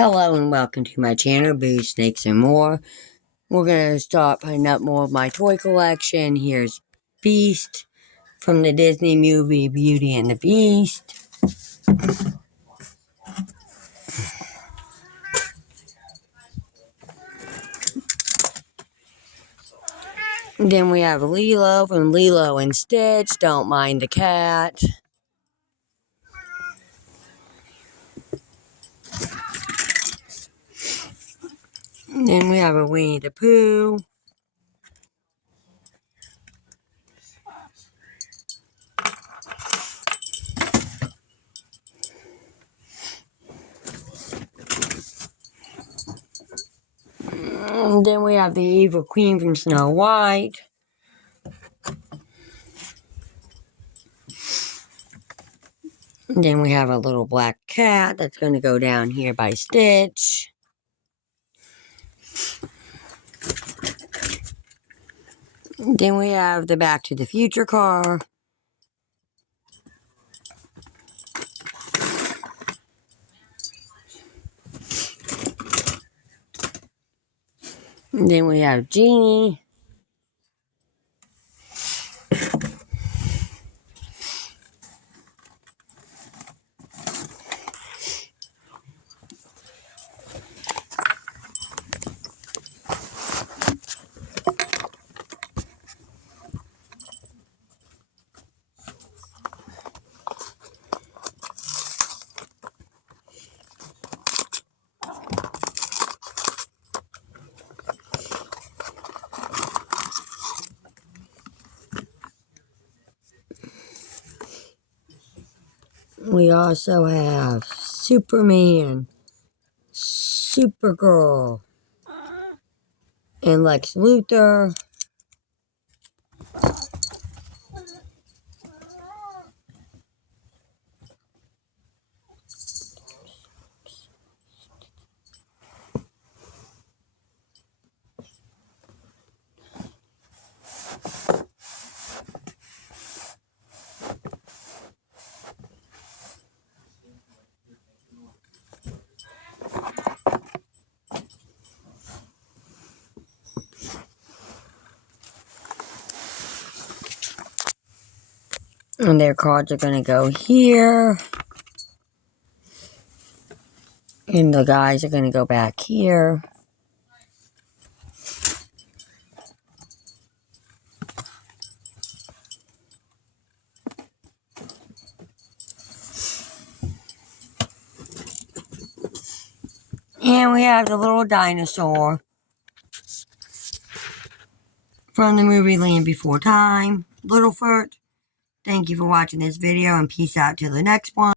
Hello and welcome to my channel, Boo Snakes and More. We're going to start putting up more of my toy collection. Here's Beast from the Disney movie Beauty and the Beast. And then we have Lilo from Lilo and Stitch, Don't Mind the Cat. And then we have a Winnie the Pooh. And then we have the Evil Queen from Snow White. And then we have a little black cat that's going to go down here by Stitch. And then we have the Back to the Future car. And then we have Genie. We also have Superman, Supergirl, and Lex Luthor. And their cards are going to go here. And the guys are going to go back here. And we have the little dinosaur from the movie Land Before Time, Littlefoot. Thank you for watching this video and peace out till the next one.